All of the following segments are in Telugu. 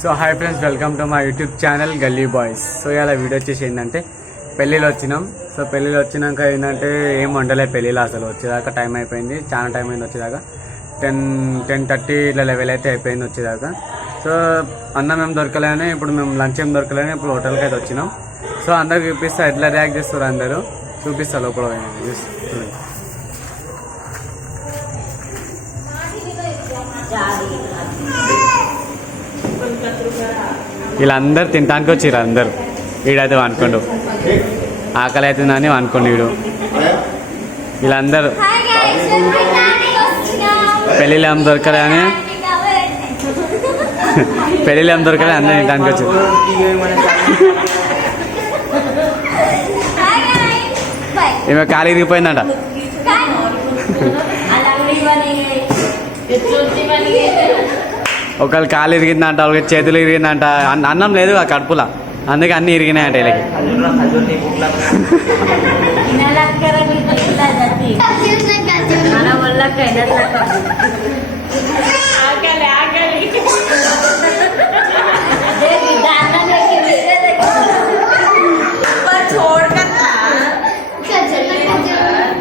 So hi friends, welcome to my YouTube channel గల్లీ బాయ్స్. సో ఇలా వీడియో వచ్చేసి ఏంటంటే పెళ్ళిలో వచ్చినాం. సో పెళ్ళిలో వచ్చినాక ఏంటంటే ఏం వండలే పెళ్ళిలో, అసలు వచ్చేదాకా టైం అయిపోయింది, చాలా టైం అయింది వచ్చేదాకా. 10:30 ఇలా 11 అయితే అయిపోయింది వచ్చేదాకా. సో అన్నం ఏం దొరకలేని, ఇప్పుడు మేము లంచ్ ఏం దొరకలేని ఇప్పుడు హోటల్కి అయితే వచ్చినాం. సో అందరికి చూపిస్తా ఎట్లా రియాక్ట్ చేస్తారు అందరూ, చూపిస్తా లోపల వీళ్ళందరూ తినడానికి వచ్చిర్రు. అందరు వీడైతే అనుకోండు ఆకలి అవుతుందని అనుకోండి. వీడు వీళ్ళందరూ పెళ్ళిళ్ళు ఏం దొరకలే అని పెళ్ళిళ్ళు ఏం దొరకలే అందరు తినడానికి వచ్చారు. ఈమె కాలు ఇరిగిపోయిందంట. ఒకళ్ళు కాలు ఇరిగిందంట, ఒకరికి చేతులు ఇరిగిందంట. అన్నం లేదు ఆ కడుపులా, అందుకే అన్నీ ఇరిగినాయంట వీళ్ళకి.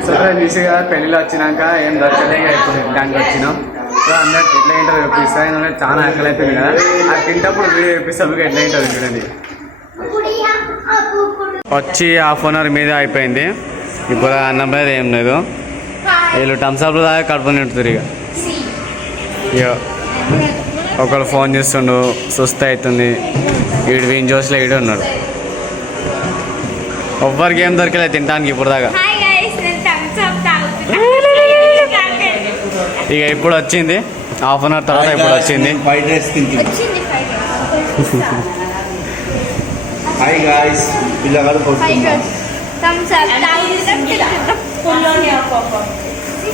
సరే నిషిగా పెళ్ళిలో వచ్చినాక ఏం దొరకలే, ఇప్పుడు తినడానికి వచ్చినాం. సో అందరు ఎట్లా ఏంటో చూపిస్తాయి, చాలా ఆకలి అవుతుంది కదా, అది తింటప్పుడు వీడియో చూపిస్తాం మీకు ఎట్లా ఏంటో చూడండి. వచ్చి ½ అవర్ మీద అయిపోయింది, ఇప్పుడు అన్నం మీద ఏం లేదు. వీళ్ళు థమ్స్అప్లు దాకా కడుపు నిండుతారు. ఇక ఒకళ్ళు ఫోన్ చేస్తుండు, సుస్థ అవుతుంది. వీడు వీని జోస్లో వీడు ఉన్నాడు. ఎవ్వరికి ఏం దొరకలేదు తినడానికి ఇప్పుడు దాకా. ఇక ఇప్పుడు వచ్చింది, ½ అవర్ తర్వాత ఇప్పుడు వచ్చింది.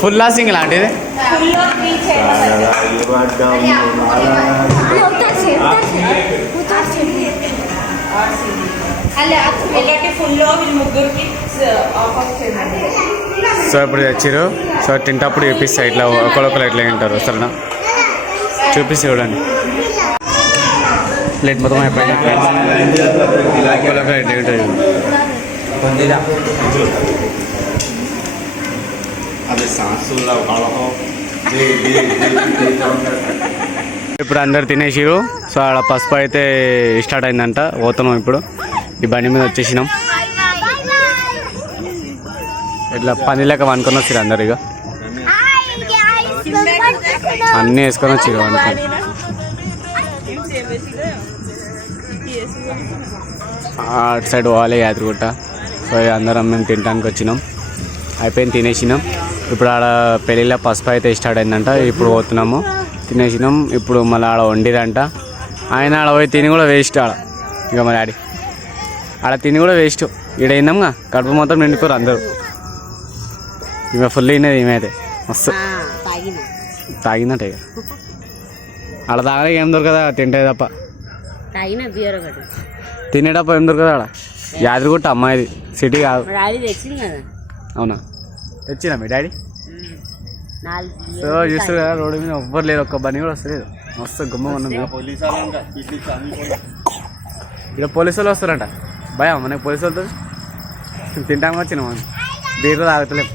ఫుల్ సింగిల్ లాంటిది. సో ఇప్పుడు తెచ్చిరు. సో తింటప్పుడు చూపిస్తా ఇట్లా ఒకరొకరు ఎట్లా తింటారు సరేనా, చూపిస్తే చూడండి. ప్లేట్ మొత్తం అయిపోయింది. ఒకరొకరు ఎట్లా తింటారు. ఇప్పుడు అందరు తినేసిరు. సో ఆడ పసుపు అయితే స్టార్ట్ అయిందంట, పోతున్నాం ఇప్పుడు. ఈ బండి మీద వచ్చేసినాం. ఇట్లా పని లేక వండుకొని వచ్చిరు అందరు. ఇక అన్నీ వేసుకొని వచ్చిరు వండుకొని. అటు సైడ్ పోవాలి యాదగిరిగుట్ట. సో అందరం మేము తినడానికి వచ్చినాం, అయిపోయింది తినేసినాం. ఇప్పుడు ఆడ పెళ్ళిళ్ళ పసుపు అయితే స్టార్ట్ అయిందంట, ఇప్పుడు పోతున్నాము. తినేసినాం, ఇప్పుడు మళ్ళీ ఆడ వండిరంట. ఆయన ఆడ పోయి తిని కూడా వేస్ట్. ఆడ ఇక మా డాడీ ఆడ తిని కూడా వేస్ట్. ఈడ అయినాంగా కడుపు మొత్తం నిండుకోరు అందరూ. ఈమె ఫుల్ అయినది, ఈమె అయితే మస్తు తాగిందంట. ఇక ఆడ తాగలే ఏం దొరకదా, తింటే తప్ప. తినేటప్పుడు ఏం దొరకదా ఆడ. యాదగిరిగుట్ట అమ్మాయిది, సిటీ కాదు. అవునా, తెచ్చినా మీ డాడీ. సో చూస్తారు కదా రోడ్డు మీద ఎవ్వరు లేరు, ఒక్క బండి కూడా వస్తలేదు. మస్తు గుమ్మ ఉన్నాం. ఇక్కడ పోలీసు వాళ్ళు వస్తారంట. భయం మనకి పోలీసు వాళ్ళతో తింటాము వచ్చినాం. మనం బీర్లు తాగుతలేం.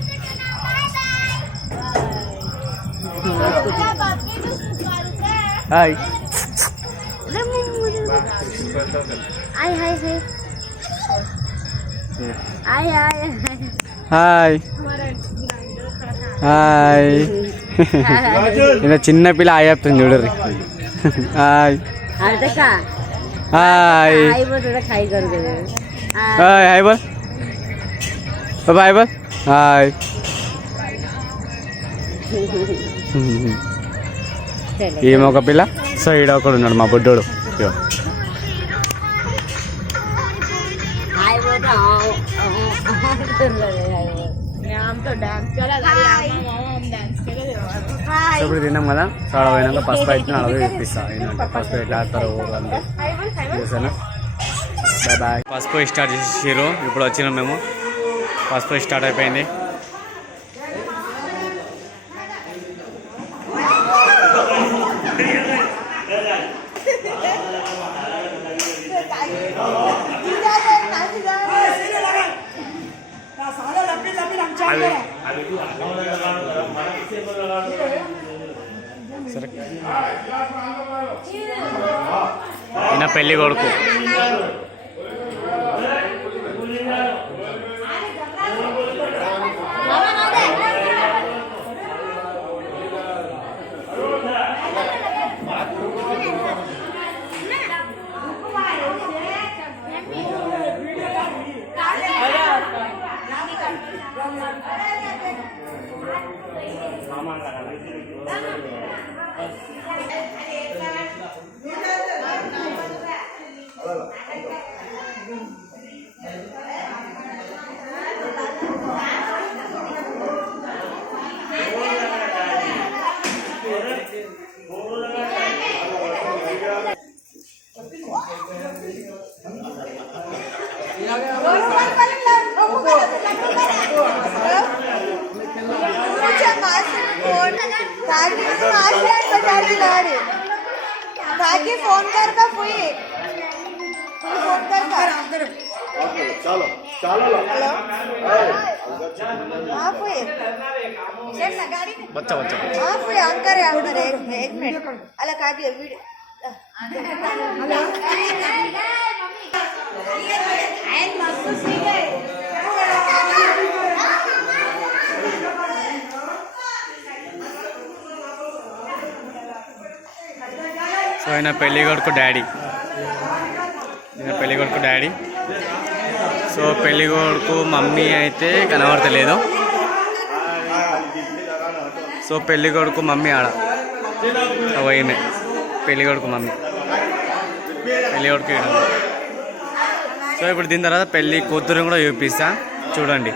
Hi hi hi. ఇలా చిన్న పిల్ల హాయ్ చెప్తుంది చూడరు. హాయ్ హాయ్ హాయ్ హాయ్ బోల్ బాయ్ బోల్ హాయ్. ఈమె ఒక పిల్ల. సో ఈడ ఒకడు ఉన్నాడు మా బుడ్డోడు. ఇప్పుడు తిన్నాం కదా, సో అక్కడ పోయినాక పసుపు అయితే అడవి చూపిస్తాను. ఏంటంటే పసుపు ఎట్లా ఆడతారు ఊళ్ళంతా చూసాను. Bye bye. పసుపు స్టార్ట్ చేసేసారు, ఇప్పుడు వచ్చినాం మేము. పసుపు స్టార్ట్ అయిపోయింది. ఈయన పెళ్లి కొడుకు. ताकि फोन कर का कोई फोन कर चलो चलो हेलो हाँ कोई बच्चा बच्चा हाँ कोई अंकर है एक मिनट अलग आगे वीडियो సో ఆయన పెళ్లి కొడుకు డాడీ, ఈయన పెళ్లి కొడుకు డాడీ. సో పెళ్లి కొడుకు మమ్మీ అయితే కనబడతలేదు. సో పెళ్లి కొడుకు మమ్మీ ఆడ ఈమె పెళ్లి కొడుకు మమ్మీ, పెళ్లి కొడుకు ఈడ. సో ఇప్పుడు దీని తర్వాత పెళ్లి కూతురుని కూడా చూపిస్తా చూడండి.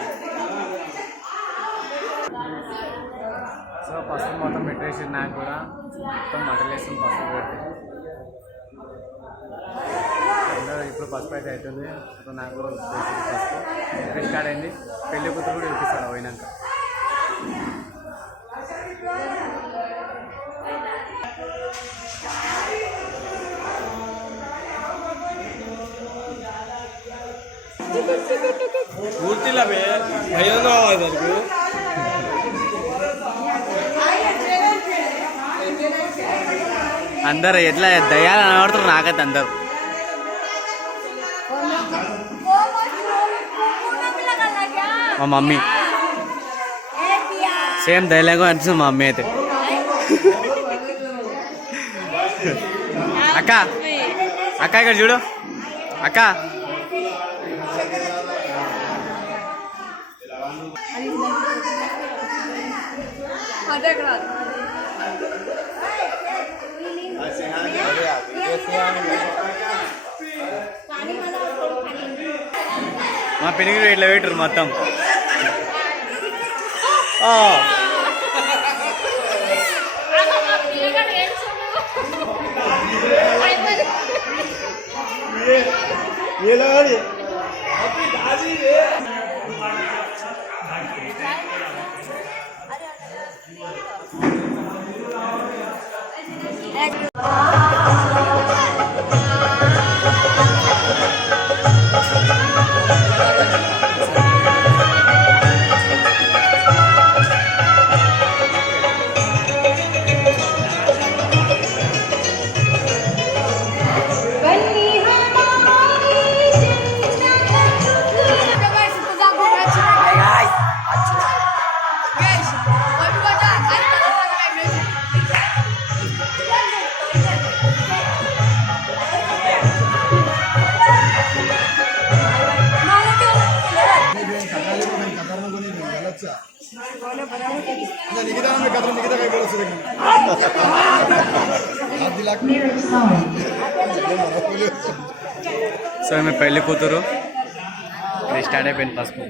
సో పసుపు మొత్తం పెట్టేసి నాకు కూడా మొత్తం మటలేసి పసుపు పెట్టి ఇప్పుడు పసుపు అయితే అవుతుంది. ఇప్పుడు నాకు కూడా పసుపు స్టార్ట్ అయింది. పెళ్లి కూతురు కూడా చూపిస్తాడు పోయినాక. मूर्तिला भैया అందరు ఎట్లా దయ్యాలు అనబడుతారు నాకైతే అందరు. మా మమ్మీ సేమ్ దయ్యాగా అనిపిస్తుంది మా మమ్మీ అయితే. అక్క అక్క ఇక్కడ చూడు అక్క. మా పెళ్లికి ఇట్లా పెట్టరు మొత్తం. సో ఈమె పెళ్లి కూతురు స్టార్ట్ అయిపోయింది పసుపు.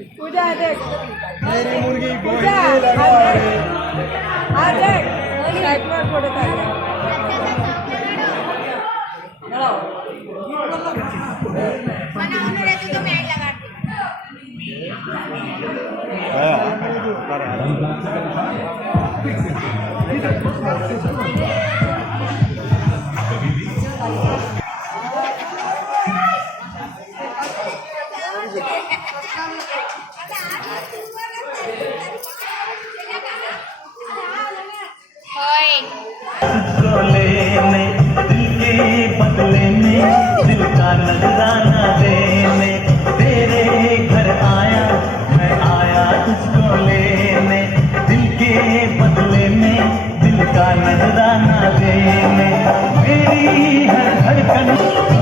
हर धड़कन